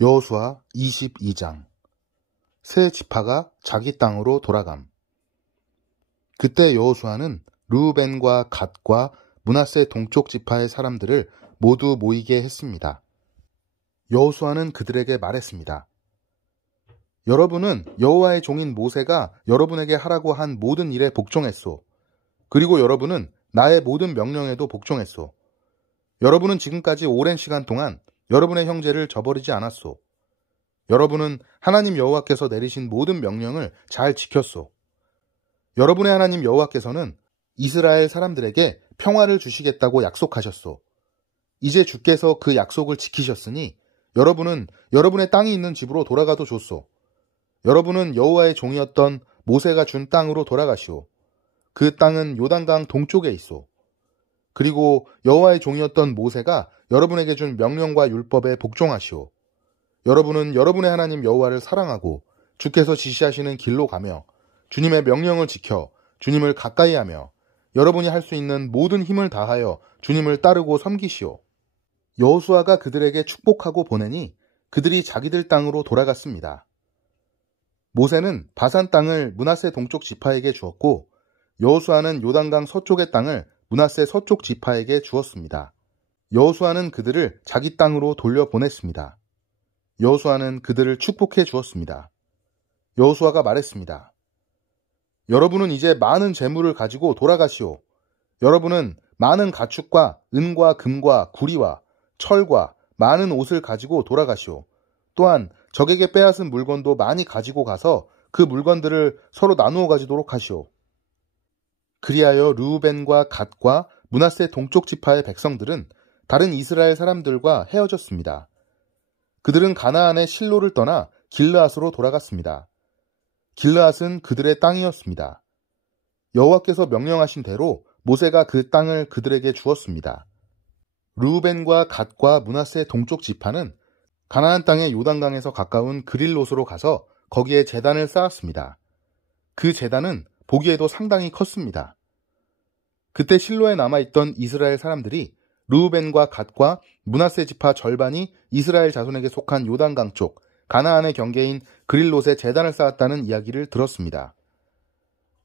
여호수아 22장. 세 지파가 자기 땅으로 돌아감. 그때 여호수아는 르우벤과 갓과 므낫세 동쪽 지파의 사람들을 모두 모이게 했습니다. 여호수아는 그들에게 말했습니다. 여러분은 여호와의 종인 모세가 여러분에게 하라고 한 모든 일에 복종했소. 그리고 여러분은 나의 모든 명령에도 복종했소. 여러분은 지금까지 오랜 시간 동안 여러분의 형제를 저버리지 않았소. 여러분은 하나님 여호와께서 내리신 모든 명령을 잘 지켰소. 여러분의 하나님 여호와께서는 이스라엘 사람들에게 평화를 주시겠다고 약속하셨소. 이제 주께서 그 약속을 지키셨으니 여러분은 여러분의 땅이 있는 집으로 돌아가도 좋소. 여러분은 여호와의 종이었던 모세가 준 땅으로 돌아가시오. 그 땅은 요단강 동쪽에 있소. 그리고 여호와의 종이었던 모세가 여러분에게 준 명령과 율법에 복종하시오. 여러분은 여러분의 하나님 여호와를 사랑하고 주께서 지시하시는 길로 가며 주님의 명령을 지켜 주님을 가까이 하며 여러분이 할 수 있는 모든 힘을 다하여 주님을 따르고 섬기시오. 여호수아가 그들에게 축복하고 보내니 그들이 자기들 땅으로 돌아갔습니다. 모세는 바산 땅을 므낫세 동쪽 지파에게 주었고 여호수아는 요단강 서쪽의 땅을 므낫세 서쪽 지파에게 주었습니다. 여호수아는 그들을 자기 땅으로 돌려보냈습니다. 여호수아는 그들을 축복해 주었습니다. 여호수아가 말했습니다. 여러분은 이제 많은 재물을 가지고 돌아가시오. 여러분은 많은 가축과 은과 금과 구리와 철과 많은 옷을 가지고 돌아가시오. 또한 적에게 빼앗은 물건도 많이 가지고 가서 그 물건들을 서로 나누어 가지도록 하시오. 그리하여 르우벤과 갓과 므낫세 동쪽 지파의 백성들은 다른 이스라엘 사람들과 헤어졌습니다. 그들은 가나안의 실로를 떠나 길르앗으로 돌아갔습니다. 길르앗은 그들의 땅이었습니다. 여호와께서 명령하신 대로 모세가 그 땅을 그들에게 주었습니다. 르우벤과 갓과 므낫세 동쪽 지파는 가나안 땅의 요단강에서 가까운 그릴롯으로 가서 거기에 제단을 쌓았습니다. 그 제단은 보기에도 상당히 컸습니다. 그때 실로에 남아있던 이스라엘 사람들이 르우벤과 갓과 므낫세 지파 절반이 이스라엘 자손에게 속한 요단강 쪽 가나안의 경계인 그릴롯에 제단을 쌓았다는 이야기를 들었습니다.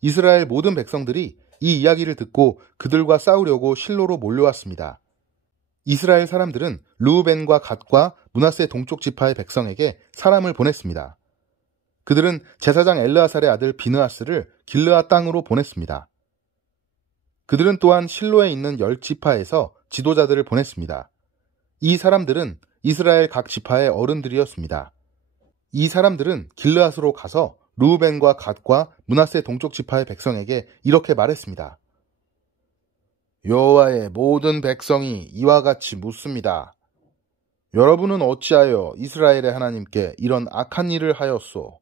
이스라엘 모든 백성들이 이 이야기를 듣고 그들과 싸우려고 실로로 몰려왔습니다. 이스라엘 사람들은 르우벤과 갓과 므낫세 동쪽 지파의 백성에게 사람을 보냈습니다. 그들은 제사장 엘르아살의 아들 비느하스를 길르앗 땅으로 보냈습니다. 그들은 또한 실로에 있는 10지파에서 지도자들을 보냈습니다. 이 사람들은 이스라엘 각 지파의 어른들이었습니다. 이 사람들은 길르앗으로 가서 르우벤과 갓과 므낫세 동쪽 지파의 백성에게 이렇게 말했습니다. 여호와의 모든 백성이 이와 같이 묻습니다. 여러분은 어찌하여 이스라엘의 하나님께 이런 악한 일을 하였소?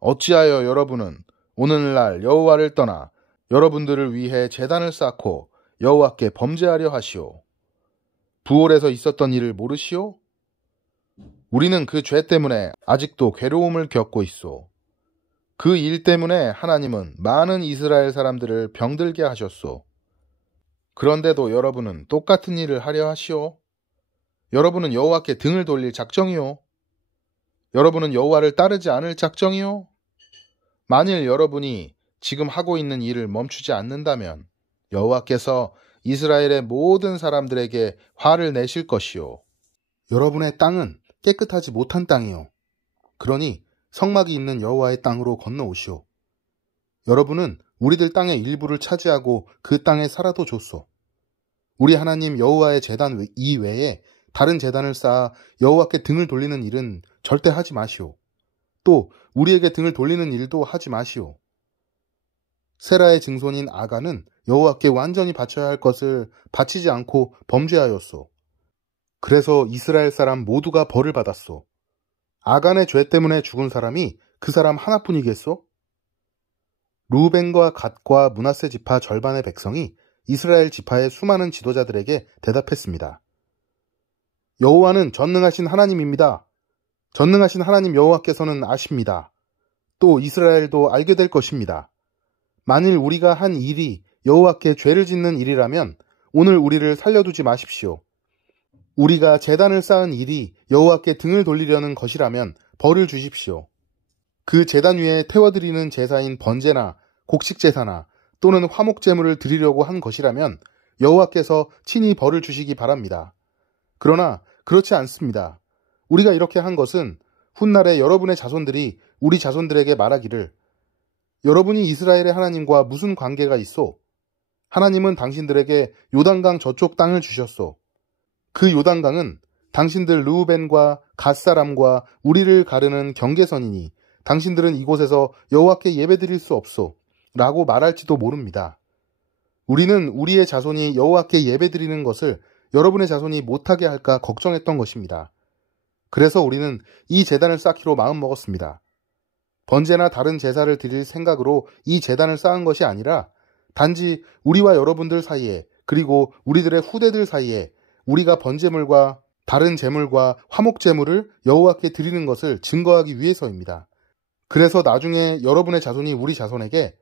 어찌하여 여러분은 오늘날 여호와를 떠나 여러분들을 위해 제단을 쌓고 여호와께 범죄하려 하시오? 부올에서 있었던 일을 모르시오? 우리는 그 죄 때문에 아직도 괴로움을 겪고 있소. 그 일 때문에 하나님은 많은 이스라엘 사람들을 병들게 하셨소. 그런데도 여러분은 똑같은 일을 하려 하시오? 여러분은 여호와께 등을 돌릴 작정이오? 여러분은 여호와를 따르지 않을 작정이오? 만일 여러분이 지금 하고 있는 일을 멈추지 않는다면 여호와께서 이스라엘의 모든 사람들에게 화를 내실 것이요. 여러분의 땅은 깨끗하지 못한 땅이요. 그러니 성막이 있는 여호와의 땅으로 건너오시오. 여러분은 우리들 땅의 일부를 차지하고 그 땅에 살아도 좋소. 우리 하나님 여호와의 제단 이외에 다른 제단을 쌓아 여호와께 등을 돌리는 일은 절대 하지 마시오. 또 우리에게 등을 돌리는 일도 하지 마시오. 세라의 증손인 아가는 여호와께 완전히 바쳐야 할 것을 바치지 않고 범죄하였소. 그래서 이스라엘 사람 모두가 벌을 받았소. 아간의 죄 때문에 죽은 사람이 그 사람 하나뿐이겠소? 르우벤과 갓과 므낫세 지파 절반의 백성이 이스라엘 지파의 수많은 지도자들에게 대답했습니다. 여호와는 전능하신 하나님입니다. 전능하신 하나님 여호와께서는 아십니다. 또 이스라엘도 알게 될 것입니다. 만일 우리가 한 일이 여호와께 죄를 짓는 일이라면 오늘 우리를 살려두지 마십시오. 우리가 제단을 쌓은 일이 여호와께 등을 돌리려는 것이라면 벌을 주십시오. 그 제단 위에 태워드리는 제사인 번제나 곡식제사나 또는 화목제물을 드리려고 한 것이라면 여호와께서 친히 벌을 주시기 바랍니다. 그러나 그렇지 않습니다. 우리가 이렇게 한 것은 훗날에 여러분의 자손들이 우리 자손들에게 말하기를 여러분이 이스라엘의 하나님과 무슨 관계가 있소? 하나님은 당신들에게 요단강 저쪽 땅을 주셨소. 그 요단강은 당신들 르우벤과 갓사람과 우리를 가르는 경계선이니 당신들은 이곳에서 여호와께 예배드릴 수 없소. 라고 말할지도 모릅니다. 우리는 우리의 자손이 여호와께 예배드리는 것을 여러분의 자손이 못하게 할까 걱정했던 것입니다. 그래서 우리는 이 제단을 쌓기로 마음먹었습니다. 번제나 다른 제사를 드릴 생각으로 이 제단을 쌓은 것이 아니라 단지 우리와 여러분들 사이에 그리고 우리들의 후대들 사이에 우리가 번제물과 다른 제물과 화목제물을 여호와께 드리는 것을 증거하기 위해서입니다. 그래서 나중에 여러분의 자손이 우리 자손에게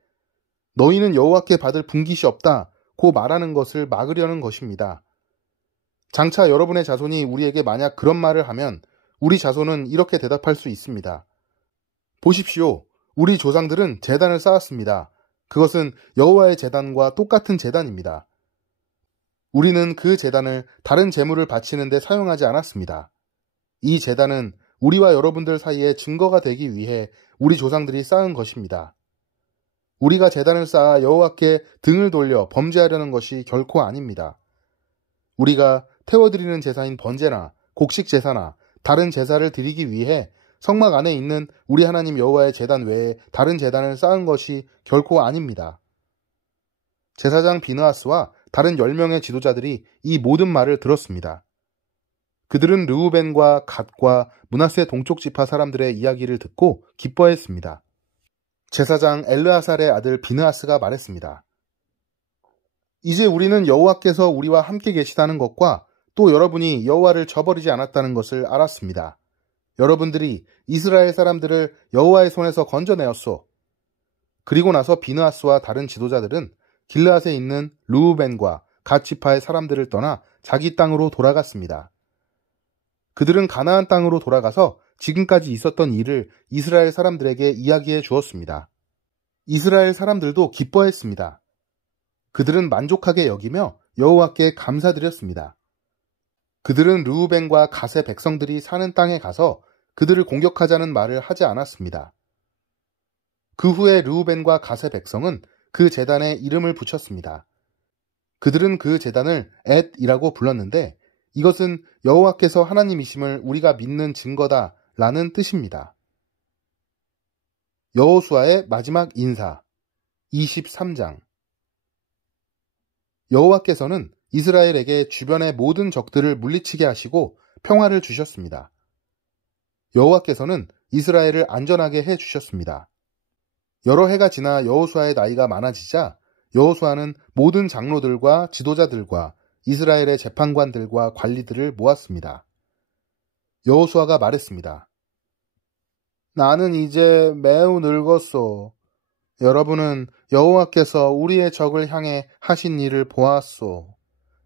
너희는 여호와께 받을 분깃이 없다고 말하는 것을 막으려는 것입니다. 장차 여러분의 자손이 우리에게 만약 그런 말을 하면 우리 자손은 이렇게 대답할 수 있습니다. 보십시오. 우리 조상들은 제단을 쌓았습니다. 그것은 여호와의 제단과 똑같은 제단입니다. 우리는 그 제단을 다른 제물을 바치는 데 사용하지 않았습니다. 이 제단은 우리와 여러분들 사이에 증거가 되기 위해 우리 조상들이 쌓은 것입니다. 우리가 제단을 쌓아 여호와께 등을 돌려 범죄하려는 것이 결코 아닙니다. 우리가 태워드리는 제사인 번제나 곡식 제사나 다른 제사를 드리기 위해 성막 안에 있는 우리 하나님 여호와의 제단 외에 다른 제단을 쌓은 것이 결코 아닙니다. 제사장 비느하스와 다른 10명의 지도자들이 이 모든 말을 들었습니다. 그들은 르우벤과 갓과 므낫세 동쪽 지파 사람들의 이야기를 듣고 기뻐했습니다. 제사장 엘르아살의 아들 비느하스가 말했습니다. 이제 우리는 여호와께서 우리와 함께 계시다는 것과 또 여러분이 여호와를 저버리지 않았다는 것을 알았습니다. 여러분들이 이스라엘 사람들을 여호와의 손에서 건져내었소. 그리고 나서 비느하스와 다른 지도자들은 길르앗에 있는 르우벤과 갓 지파의 사람들을 떠나 자기 땅으로 돌아갔습니다. 그들은 가나안 땅으로 돌아가서 지금까지 있었던 일을 이스라엘 사람들에게 이야기해 주었습니다. 이스라엘 사람들도 기뻐했습니다. 그들은 만족하게 여기며 여호와께 감사드렸습니다. 그들은 르우벤과 갓의 백성들이 사는 땅에 가서 그들을 공격하자는 말을 하지 않았습니다. 그 후에 르우벤과 갓의 백성은 그 제단에 이름을 붙였습니다. 그들은 그 제단을 엣이라고 불렀는데 이것은 여호와께서 하나님이심을 우리가 믿는 증거다라는 뜻입니다. 여호수아의 마지막 인사 23장 여호와께서는 이스라엘에게 주변의 모든 적들을 물리치게 하시고 평화를 주셨습니다. 여호와께서는 이스라엘을 안전하게 해주셨습니다. 여러 해가 지나 여호수아의 나이가 많아지자 여호수아는 모든 장로들과 지도자들과 이스라엘의 재판관들과 관리들을 모았습니다. 여호수아가 말했습니다. 나는 이제 매우 늙었소. 여러분은 여호와께서 우리의 적을 향해 하신 일을 보았소.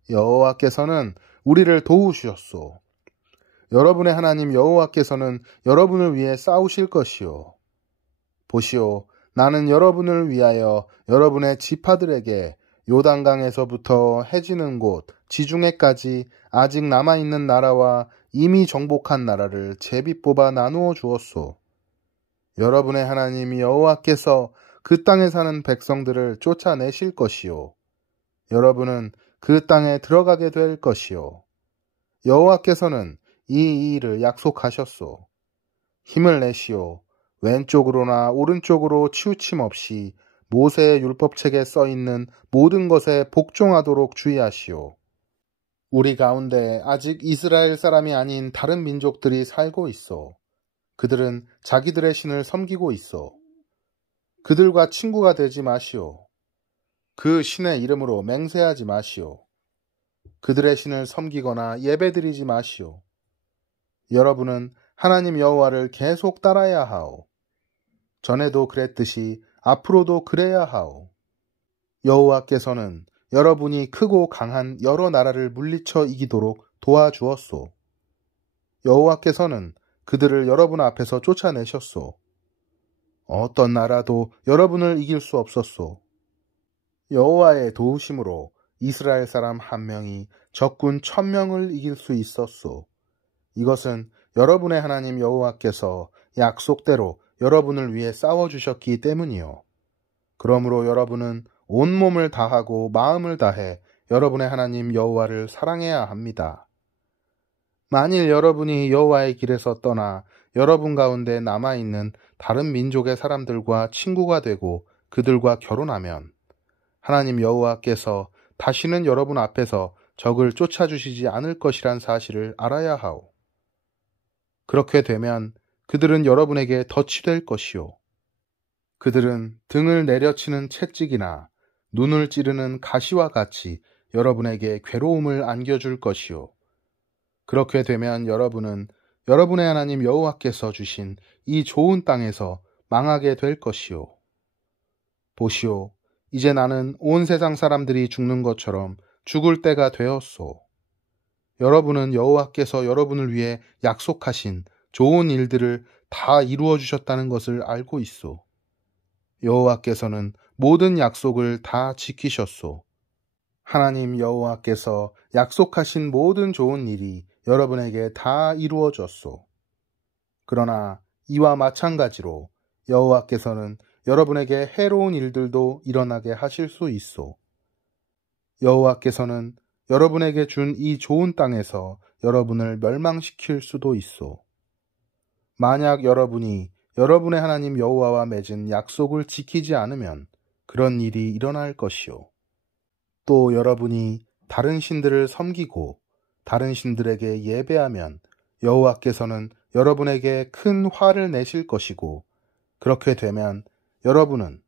여호와께서는 우리를 도우셨소. 여러분의 하나님 여호와께서는 여러분을 위해 싸우실 것이요. 보시오, 나는 여러분을 위하여 여러분의 지파들에게 요단강에서부터 해지는 곳 지중해까지 아직 남아있는 나라와 이미 정복한 나라를 제비 뽑아 나누어 주었소. 여러분의 하나님 여호와께서 그 땅에 사는 백성들을 쫓아내실 것이요. 여러분은 그 땅에 들어가게 될 것이요. 여호와께서는 이 일을 약속하셨소. 힘을 내시오. 왼쪽으로나 오른쪽으로 치우침 없이 모세의 율법책에 써있는 모든 것에 복종하도록 주의하시오. 우리 가운데 아직 이스라엘 사람이 아닌 다른 민족들이 살고 있어. 그들은 자기들의 신을 섬기고 있어. 그들과 친구가 되지 마시오. 그 신의 이름으로 맹세하지 마시오. 그들의 신을 섬기거나 예배드리지 마시오. 여러분은 하나님 여호와를 계속 따라야 하오. 전에도 그랬듯이 앞으로도 그래야 하오. 여호와께서는 여러분이 크고 강한 여러 나라를 물리쳐 이기도록 도와주었소. 여호와께서는 그들을 여러분 앞에서 쫓아내셨소. 어떤 나라도 여러분을 이길 수 없었소. 여호와의 도우심으로 이스라엘 사람 한 명이 적군 1000명을 이길 수 있었소. 이것은 여러분의 하나님 여호와께서 약속대로 여러분을 위해 싸워주셨기 때문이요. 그러므로 여러분은 온몸을 다하고 마음을 다해 여러분의 하나님 여호와를 사랑해야 합니다. 만일 여러분이 여호와의 길에서 떠나 여러분 가운데 남아있는 다른 민족의 사람들과 친구가 되고 그들과 결혼하면 하나님 여호와께서 다시는 여러분 앞에서 적을 쫓아주시지 않을 것이란 사실을 알아야 하오. 그렇게 되면 그들은 여러분에게 덫이 될 것이요. 그들은 등을 내려치는 채찍이나 눈을 찌르는 가시와 같이 여러분에게 괴로움을 안겨줄 것이요. 그렇게 되면 여러분은 여러분의 하나님 여호와께서 주신 이 좋은 땅에서 망하게 될 것이요. 보시오, 이제 나는 온 세상 사람들이 죽는 것처럼 죽을 때가 되었소. 여러분은 여호와께서 여러분을 위해 약속하신 좋은 일들을 다 이루어 주셨다는 것을 알고 있소. 여호와께서는 모든 약속을 다 지키셨소. 하나님 여호와께서 약속하신 모든 좋은 일이 여러분에게 다 이루어졌소. 그러나 이와 마찬가지로 여호와께서는 여러분에게 해로운 일들도 일어나게 하실 수 있소. 여호와께서는 여러분에게 준 이 좋은 땅에서 여러분을 멸망시킬 수도 있소. 만약 여러분이 여러분의 하나님 여호와와 맺은 약속을 지키지 않으면 그런 일이 일어날 것이요. 또 여러분이 다른 신들을 섬기고 다른 신들에게 예배하면 여호와께서는 여러분에게 큰 화를 내실 것이고 그렇게 되면 여러분은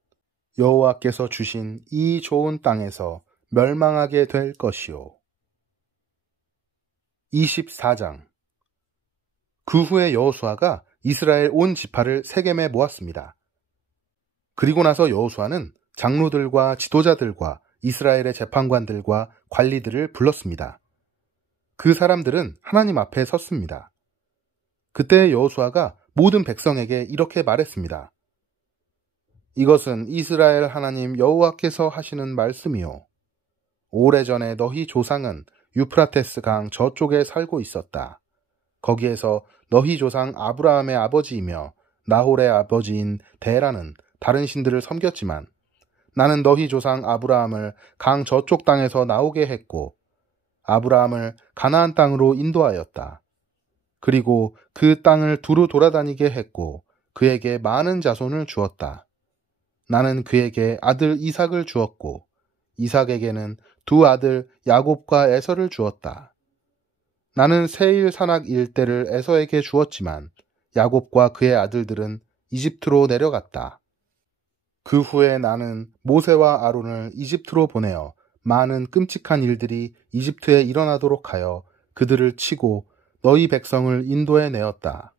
여호와께서 주신 이 좋은 땅에서 멸망하게 될 것이요. 24장. 그 후에 여호수아가 이스라엘 온 지파를 세겜에 모았습니다. 그리고 나서 여호수아는 장로들과 지도자들과 이스라엘의 재판관들과 관리들을 불렀습니다. 그 사람들은 하나님 앞에 섰습니다. 그때 여호수아가 모든 백성에게 이렇게 말했습니다. 이것은 이스라엘 하나님 여호와께서 하시는 말씀이요. 오래전에 너희 조상은 유프라테스 강 저쪽에 살고 있었다. 거기에서 너희 조상 아브라함의 아버지이며 나홀의 아버지인 데라는 다른 신들을 섬겼지만 나는 너희 조상 아브라함을 강 저쪽 땅에서 나오게 했고 아브라함을 가나안 땅으로 인도하였다. 그리고 그 땅을 두루 돌아다니게 했고 그에게 많은 자손을 주었다. 나는 그에게 아들 이삭을 주었고 이삭에게는 두 아들 야곱과 에서를 주었다. 나는 세일 산악 일대를 에서에게 주었지만 야곱과 그의 아들들은 이집트로 내려갔다. 그 후에 나는 모세와 아론을 이집트로 보내어 많은 끔찍한 일들이 이집트에 일어나도록 하여 그들을 치고 너희 백성을 인도해 내었다.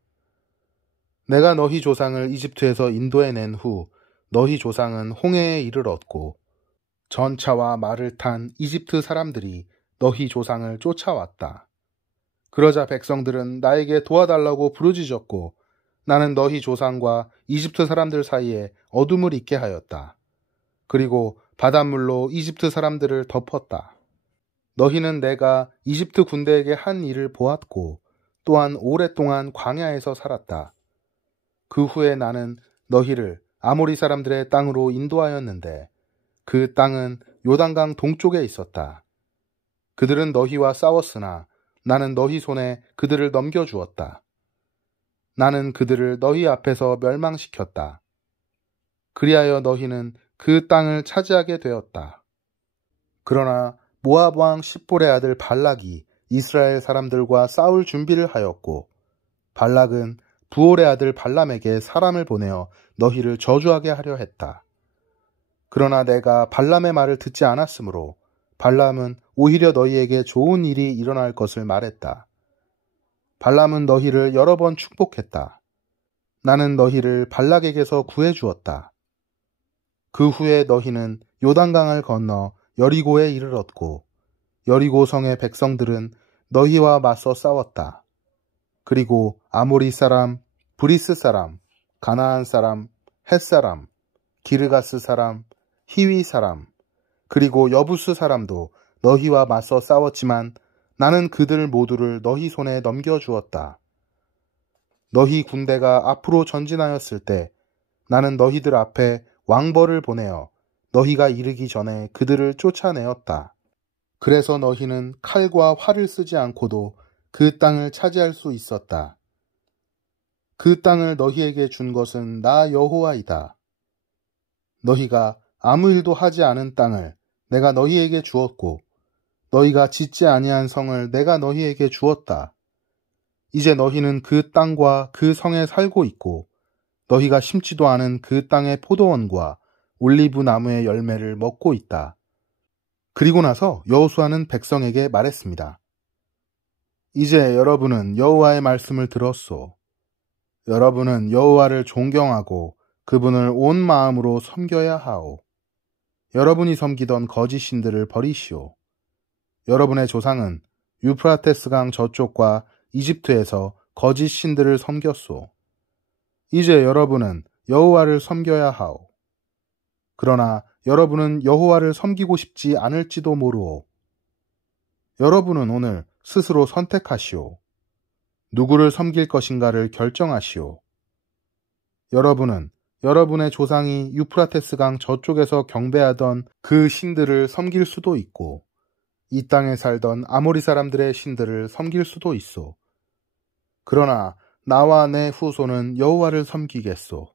내가 너희 조상을 이집트에서 인도해 낸 후 너희 조상은 홍해에 이르렀고 전차와 말을 탄 이집트 사람들이 너희 조상을 쫓아왔다. 그러자 백성들은 나에게 도와달라고 부르짖었고 나는 너희 조상과 이집트 사람들 사이에 어둠을 있게 하였다. 그리고 바닷물로 이집트 사람들을 덮었다. 너희는 내가 이집트 군대에게 한 일을 보았고 또한 오랫동안 광야에서 살았다. 그 후에 나는 너희를 아모리 사람들의 땅으로 인도하였는데 그 땅은 요단강 동쪽에 있었다. 그들은 너희와 싸웠으나 나는 너희 손에 그들을 넘겨주었다. 나는 그들을 너희 앞에서 멸망시켰다. 그리하여 너희는 그 땅을 차지하게 되었다. 그러나 모압 왕 십볼의 아들 발락이 이스라엘 사람들과 싸울 준비를 하였고 발락은 부올의 아들 발람에게 사람을 보내어 너희를 저주하게 하려 했다. 그러나 내가 발람의 말을 듣지 않았으므로 발람은 오히려 너희에게 좋은 일이 일어날 것을 말했다. 발람은 너희를 여러 번 축복했다. 나는 너희를 발락에게서 구해주었다. 그 후에 너희는 요단강을 건너 여리고에 이르렀고 여리고 성의 백성들은 너희와 맞서 싸웠다. 그리고 아모리 사람, 브리스 사람, 가나안 사람, 헷 사람, 기르가스 사람, 히위 사람, 그리고 여부스 사람도 너희와 맞서 싸웠지만 나는 그들 모두를 너희 손에 넘겨주었다. 너희 군대가 앞으로 전진하였을 때 나는 너희들 앞에 왕벌을 보내어 너희가 이르기 전에 그들을 쫓아내었다. 그래서 너희는 칼과 활을 쓰지 않고도 그 땅을 차지할 수 있었다. 그 땅을 너희에게 준 것은 나 여호와이다. 너희가 아무 일도 하지 않은 땅을 내가 너희에게 주었고 너희가 짓지 아니한 성을 내가 너희에게 주었다. 이제 너희는 그 땅과 그 성에 살고 있고 너희가 심지도 않은 그 땅의 포도원과 올리브 나무의 열매를 먹고 있다. 그리고 나서 여호수아는 백성에게 말했습니다. 이제 여러분은 여호와의 말씀을 들었소. 여러분은 여호와를 존경하고 그분을 온 마음으로 섬겨야 하오. 여러분이 섬기던 거짓 신들을 버리시오. 여러분의 조상은 유프라테스 강 저쪽과 이집트에서 거짓 신들을 섬겼소. 이제 여러분은 여호와를 섬겨야 하오. 그러나 여러분은 여호와를 섬기고 싶지 않을지도 모르오. 여러분은 오늘 스스로 선택하시오. 누구를 섬길 것인가를 결정하시오. 여러분은 여러분의 조상이 유프라테스 강 저쪽에서 경배하던 그 신들을 섬길 수도 있고 이 땅에 살던 아모리 사람들의 신들을 섬길 수도 있소. 그러나 나와 내 후손은 여호와를 섬기겠소.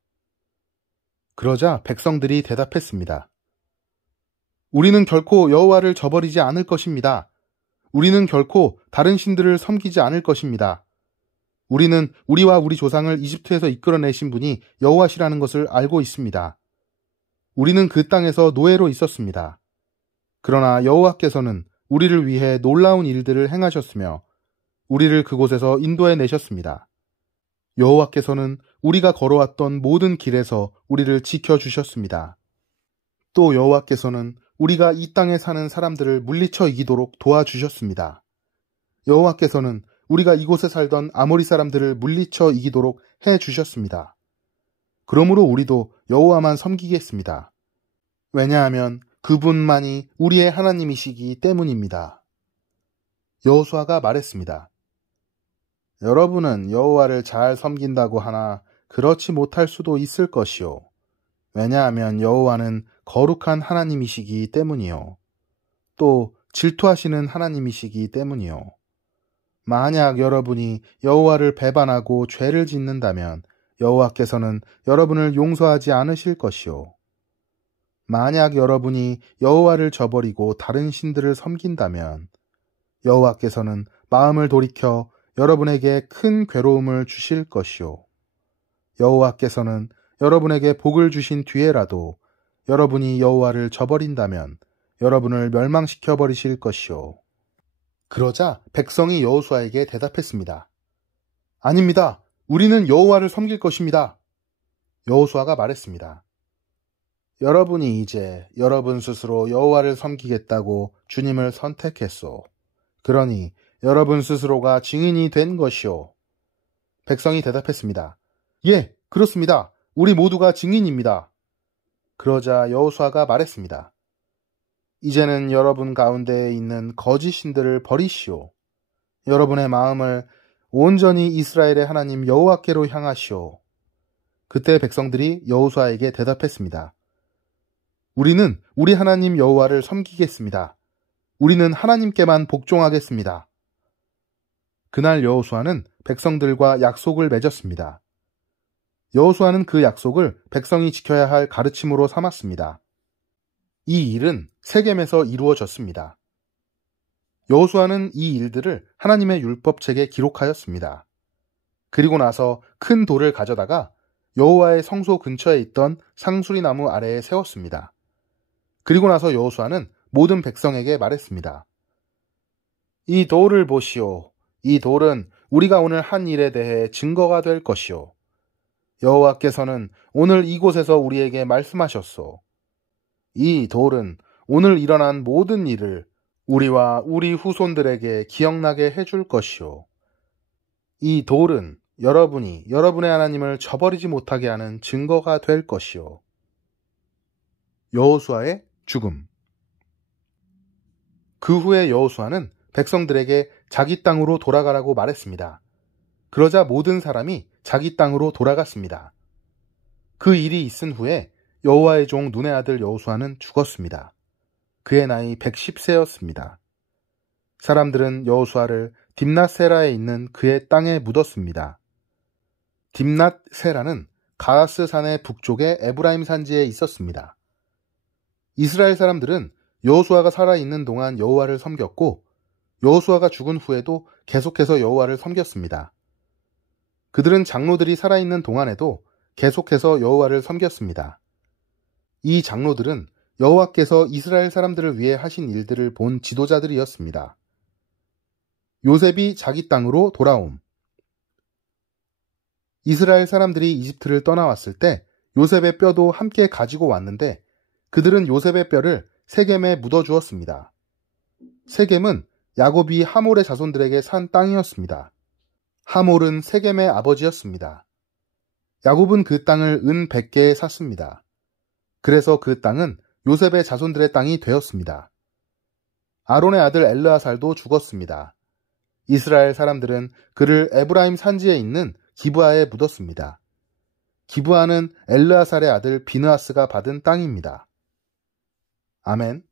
그러자 백성들이 대답했습니다. 우리는 결코 여호와를 저버리지 않을 것입니다. 우리는 결코 다른 신들을 섬기지 않을 것입니다. 우리는 우리와 우리 조상을 이집트에서 이끌어내신 분이 여호와시라는 것을 알고 있습니다. 우리는 그 땅에서 노예로 있었습니다. 그러나 여호와께서는 우리를 위해 놀라운 일들을 행하셨으며 우리를 그곳에서 인도해 내셨습니다. 여호와께서는 우리가 걸어왔던 모든 길에서 우리를 지켜주셨습니다. 또 여호와께서는 우리가 이 땅에 사는 사람들을 물리쳐 이기도록 도와주셨습니다. 여호와께서는 우리가 이곳에 살던 아모리 사람들을 물리쳐 이기도록 해주셨습니다. 그러므로 우리도 여호와만 섬기겠습니다. 왜냐하면 그분만이 우리의 하나님이시기 때문입니다. 여호수아가 말했습니다. 여러분은 여호와를 잘 섬긴다고 하나 그렇지 못할 수도 있을 것이요. 왜냐하면 여호와는 거룩한 하나님이시기 때문이요. 또 질투하시는 하나님이시기 때문이요. 만약 여러분이 여호와를 배반하고 죄를 짓는다면 여호와께서는 여러분을 용서하지 않으실 것이요. 만약 여러분이 여호와를 저버리고 다른 신들을 섬긴다면 여호와께서는 마음을 돌이켜 여러분에게 큰 괴로움을 주실 것이요. 여호와께서는 여러분에게 복을 주신 뒤에라도 여러분이 여호와를 저버린다면 여러분을 멸망시켜 버리실 것이요. 그러자 백성이 여호수아에게 대답했습니다. 아닙니다. 우리는 여호와를 섬길 것입니다. 여호수아가 말했습니다. 여러분이 이제 여러분 스스로 여호와를 섬기겠다고 주님을 선택했소. 그러니 여러분 스스로가 증인이 된 것이오. 백성이 대답했습니다. 예, 그렇습니다. 우리 모두가 증인입니다. 그러자 여호수아가 말했습니다. 이제는 여러분 가운데에 있는 거짓 신들을 버리시오. 여러분의 마음을 온전히 이스라엘의 하나님 여호와께로 향하시오. 그때 백성들이 여호수아에게 대답했습니다. 우리는 우리 하나님 여호와를 섬기겠습니다. 우리는 하나님께만 복종하겠습니다. 그날 여호수아는 백성들과 약속을 맺었습니다. 여호수아는 그 약속을 백성이 지켜야 할 가르침으로 삼았습니다. 이 일은 세겜에서 이루어졌습니다. 여호수아는 이 일들을 하나님의 율법책에 기록하였습니다. 그리고 나서 큰 돌을 가져다가 여호와의 성소 근처에 있던 상수리 나무 아래에 세웠습니다. 그리고 나서 여호수아는 모든 백성에게 말했습니다. 이 돌을 보시오. 이 돌은 우리가 오늘 한 일에 대해 증거가 될 것이오. 여호와께서는 오늘 이곳에서 우리에게 말씀하셨소. 이 돌은 오늘 일어난 모든 일을 우리와 우리 후손들에게 기억나게 해줄 것이요. 이 돌은 여러분이 여러분의 하나님을 저버리지 못하게 하는 증거가 될 것이요. 여호수아의 죽음. 그 후에 여호수아는 백성들에게 자기 땅으로 돌아가라고 말했습니다. 그러자 모든 사람이 자기 땅으로 돌아갔습니다. 그 일이 있은 후에 여호와의 종 눈의 아들 여호수아는 죽었습니다. 그의 나이 110세였습니다. 사람들은 여호수아를 딥낫세라에 있는 그의 땅에 묻었습니다. 딥낫세라는 가하스 산의 북쪽의 에브라임 산지에 있었습니다. 이스라엘 사람들은 여호수아가 살아있는 동안 여호와를 섬겼고 여호수아가 죽은 후에도 계속해서 여호와를 섬겼습니다. 그들은 장로들이 살아있는 동안에도 계속해서 여호와를 섬겼습니다. 이 장로들은 여호와께서 이스라엘 사람들을 위해 하신 일들을 본 지도자들이었습니다. 요셉이 자기 땅으로 돌아옴. 이스라엘 사람들이 이집트를 떠나왔을 때 요셉의 뼈도 함께 가지고 왔는데 그들은 요셉의 뼈를 세겜에 묻어주었습니다. 세겜은 야곱이 하몰의 자손들에게 산 땅이었습니다. 하몰은 세겜의 아버지였습니다. 야곱은 그 땅을 은 100개에 샀습니다. 그래서 그 땅은 요셉의 자손들의 땅이 되었습니다. 아론의 아들 엘르아살도 죽었습니다. 이스라엘 사람들은 그를 에브라임 산지에 있는 기브아에 묻었습니다. 기브아는 엘르아살의 아들 비느하스가 받은 땅입니다. 아멘.